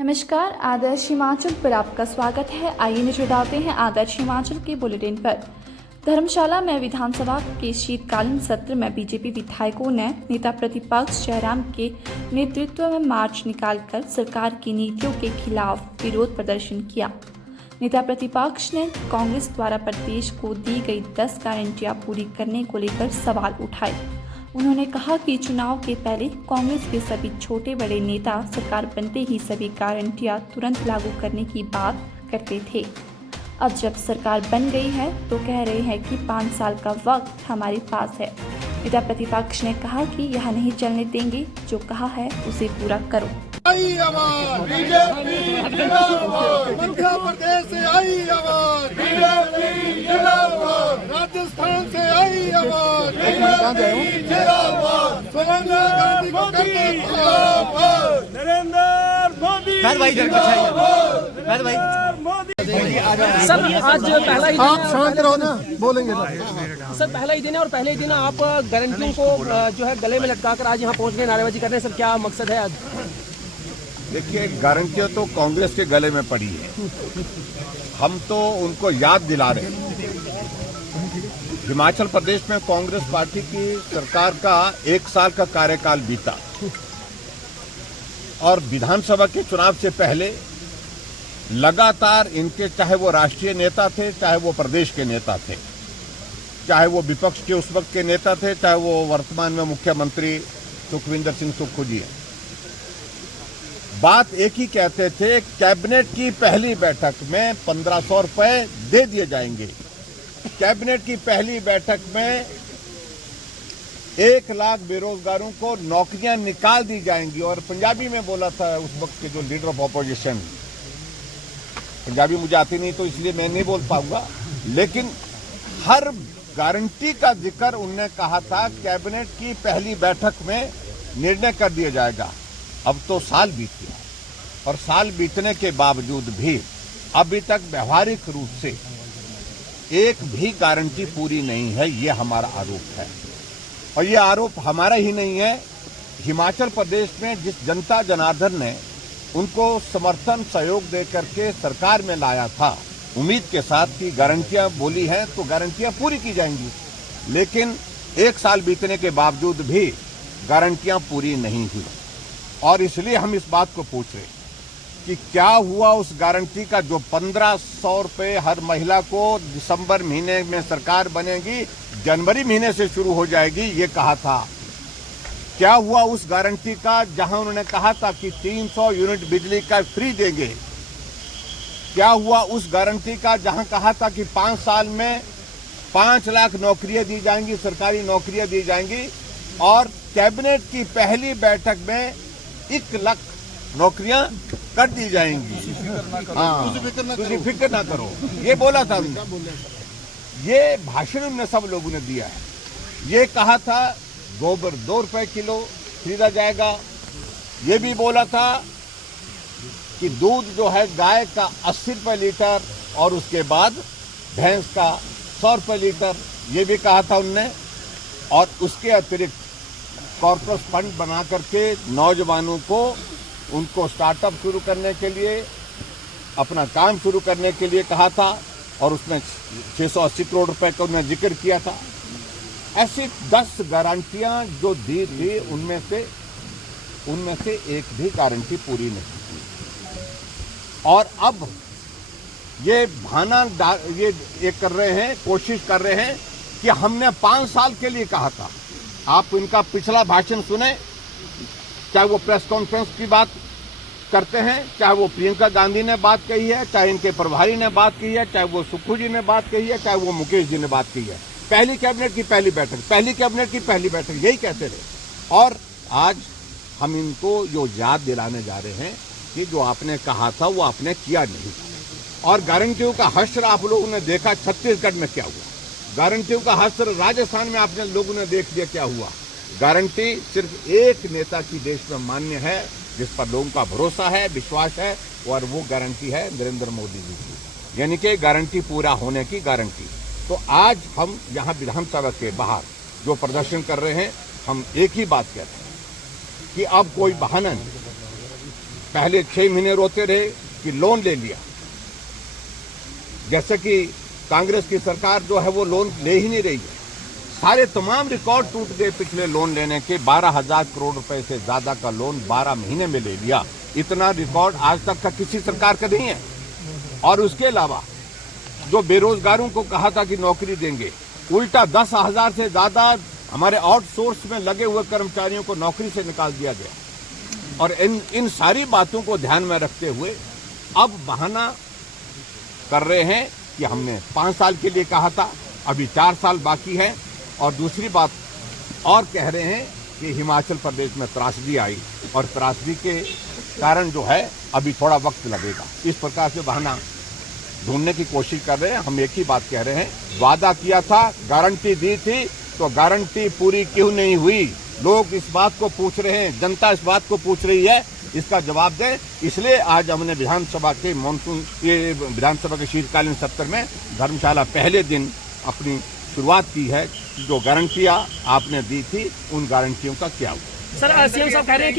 नमस्कार, आदर्श हिमाचल पर आपका स्वागत है। आइए नजर डालते हैं आदर्श हिमाचल के बुलेटिन पर। धर्मशाला में विधानसभा के शीतकालीन सत्र में बीजेपी विधायकों ने नेता प्रतिपक्ष जयराम के नेतृत्व में मार्च निकालकर सरकार की नीतियों के खिलाफ विरोध प्रदर्शन किया। नेता प्रतिपक्ष ने कांग्रेस द्वारा प्रदेश को दी गई 10 गारंटियां पूरी करने को लेकर सवाल उठाए। उन्होंने कहा कि चुनाव के पहले कांग्रेस के सभी छोटे बड़े नेता सरकार बनते ही सभी गारंटियां तुरंत लागू करने की बात करते थे। अब जब सरकार बन गई है तो कह रहे हैं कि 5 साल का वक्त हमारे पास है। नेता प्रतिपक्ष ने कहा कि यह नहीं चलने देंगे, जो कहा है उसे पूरा करो। आई आवाज बीजेपी जिंदाबाद, मध्य प्रदेश से आई आवाज बीजेपी जिंदाबाद, राजस्थान से आई आवाज बीजेपी जिंदाबाद, सोनिया गांधी को करते जिंदाबाद, नरेंद्र मोदी भाई सर, आज पहला ही दिन आप शांत रहो ना, बोलेंगे सर, पहला ही दिन है और पहले ही दिन आप गारंटियों को जो है गले में लटकाकर आज यहाँ पहुँच गए नारेबाजी करने। सर, क्या मकसद है आज? देखिए, गारंटियां तो कांग्रेस के गले में पड़ी है। हम तो उनको याद दिला रहे हैं। हिमाचल प्रदेश में कांग्रेस पार्टी की सरकार का 1 साल का कार्यकाल बीता और विधानसभा के चुनाव से पहले लगातार इनके, चाहे वो राष्ट्रीय नेता थे, चाहे वो प्रदेश के नेता थे, चाहे वो विपक्ष के उस वक्त के नेता थे, चाहे वो वर्तमान में मुख्यमंत्री सुखविंदर सिंह सुक्खू जी हैं, बात एक ही कहते थे। कैबिनेट की पहली बैठक में 1500 रुपए दे दिए जाएंगे। कैबिनेट की पहली बैठक में 1 लाख बेरोजगारों को नौकरियां निकाल दी जाएंगी। और पंजाबी में बोला था उस वक्त के जो लीडर ऑफ ऑपोजिशन, पंजाबी मुझे आती नहीं तो इसलिए मैं नहीं बोल पाऊंगा, लेकिन हर गारंटी का जिक्र उनने कहा था कैबिनेट की पहली बैठक में निर्णय कर दिया जाएगा। अब तो साल बीत गया और साल बीतने के बावजूद भी अभी तक व्यवहारिक रूप से एक भी गारंटी पूरी नहीं है। ये हमारा आरोप है और ये आरोप हमारा ही नहीं है। हिमाचल प्रदेश में जिस जनता जनार्दन ने उनको समर्थन सहयोग दे करके सरकार में लाया था, उम्मीद के साथ कि गारंटियां बोली हैं तो गारंटियां पूरी की जाएंगी, लेकिन 1 साल बीतने के बावजूद भी गारंटियां पूरी नहीं हुई। और इसलिए हम इस बात को पूछ रहे कि क्या हुआ उस गारंटी का जो 1500 रुपए हर महिला को दिसंबर महीने में सरकार बनेगी, जनवरी महीने से शुरू हो जाएगी, ये कहा था। क्या हुआ उस गारंटी का जहां उन्होंने कहा था कि 300 यूनिट बिजली का फ्री देंगे? क्या हुआ उस गारंटी का जहां कहा था कि 5 साल में 5 लाख नौकरियां दी जाएंगी, सरकारी नौकरियां दी जाएंगी? और कैबिनेट की पहली बैठक में 1 लाख नौकरियां कर दी जाएंगी। हाँ, तुझे फिक्र ना करो, ये बोला था उन्होंने। ये भाषण उन्होंने सब लोगों ने दिया है। ये कहा था गोबर 2 रुपए किलो खरीदा जाएगा। ये भी बोला था कि दूध जो है गाय का 80 रुपए लीटर और उसके बाद भैंस का 100 रुपए लीटर, ये भी कहा था उनने। और उसके अतिरिक्त कॉर्पोरेट फंड बना करके नौजवानों को, उनको स्टार्टअप शुरू करने के लिए, अपना काम शुरू करने के लिए कहा था और उसमें 680 करोड़ रुपए का उन्होंने जिक्र किया था। ऐसी 10 गारंटियां जो दी थी, उनमें से एक भी गारंटी पूरी नहीं की। और अब ये बहाना ये कर रहे हैं, कोशिश कर रहे हैं कि हमने 5 साल के लिए कहा था। आप इनका पिछला भाषण सुने, चाहे वो प्रेस कॉन्फ्रेंस की बात करते हैं, चाहे वो प्रियंका गांधी ने बात कही है, चाहे इनके प्रभारी ने बात की है, चाहे वो सुक्खू जी ने बात कही है, चाहे वो मुकेश जी ने बात की है। पहली कैबिनेट की पहली बैठक, पहली कैबिनेट की पहली बैठक, यही कहते रहे। और आज हम इनको जो याद दिलाने जा रहे हैं कि जो आपने कहा था वो आपने किया नहीं। और गारंटियों का हश्र आप लोगों ने देखा छत्तीसगढ़ में क्या हुआ, गारंटियों का हश्र राजस्थान में आपने लोगों ने देख लिया क्या हुआ। गारंटी सिर्फ एक नेता की देश में मान्य है, जिस पर लोगों का भरोसा है, विश्वास है, और वो गारंटी है नरेंद्र मोदी जी की, यानी कि गारंटी पूरा होने की गारंटी। तो आज हम यहाँ विधानसभा के बाहर जो प्रदर्शन कर रहे हैं, हम एक ही बात कहते हैं कि अब कोई बहाना नहीं, पहले 6 महीने रोते रहे कि लोन ले लिया, जैसे कि कांग्रेस की सरकार जो है वो लोन ले ही नहीं रही है। सारे तमाम रिकॉर्ड टूट गए पिछले लोन लेने के। 12,000 करोड़ रुपए से ज्यादा का लोन 12 महीने में ले लिया। इतना रिकॉर्ड आज तक का किसी सरकार का नहीं है। और उसके अलावा जो बेरोजगारों को कहा था कि नौकरी देंगे, उल्टा 10,000 से ज्यादा हमारे आउटसोर्स में लगे हुए कर्मचारियों को नौकरी से निकाल दिया गया। और इन सारी बातों को ध्यान में रखते हुए अब बहाना कर रहे हैं कि हमने 5 साल के लिए कहा था, अभी 4 साल बाकी है। और दूसरी बात और कह रहे हैं कि हिमाचल प्रदेश में त्रासदी आई और त्रासदी के कारण जो है अभी थोड़ा वक्त लगेगा। इस प्रकार से बहाना ढूंढने की कोशिश कर रहे हैं। हम एक ही बात कह रहे हैं, वादा किया था, गारंटी दी थी, तो गारंटी पूरी क्यों नहीं हुई? लोग इस बात को पूछ रहे हैं, जनता इस बात को पूछ रही है, इसका जवाब दें। इसलिए आज हमने विधानसभा के शीतकालीन सत्र में धर्मशाला पहले दिन अपनी शुरुआत की है। जो गारंटियां आपने दी थी, उन गारंटियों का क्या हुआ? सर, सीएम साहब कह रहे हैं कि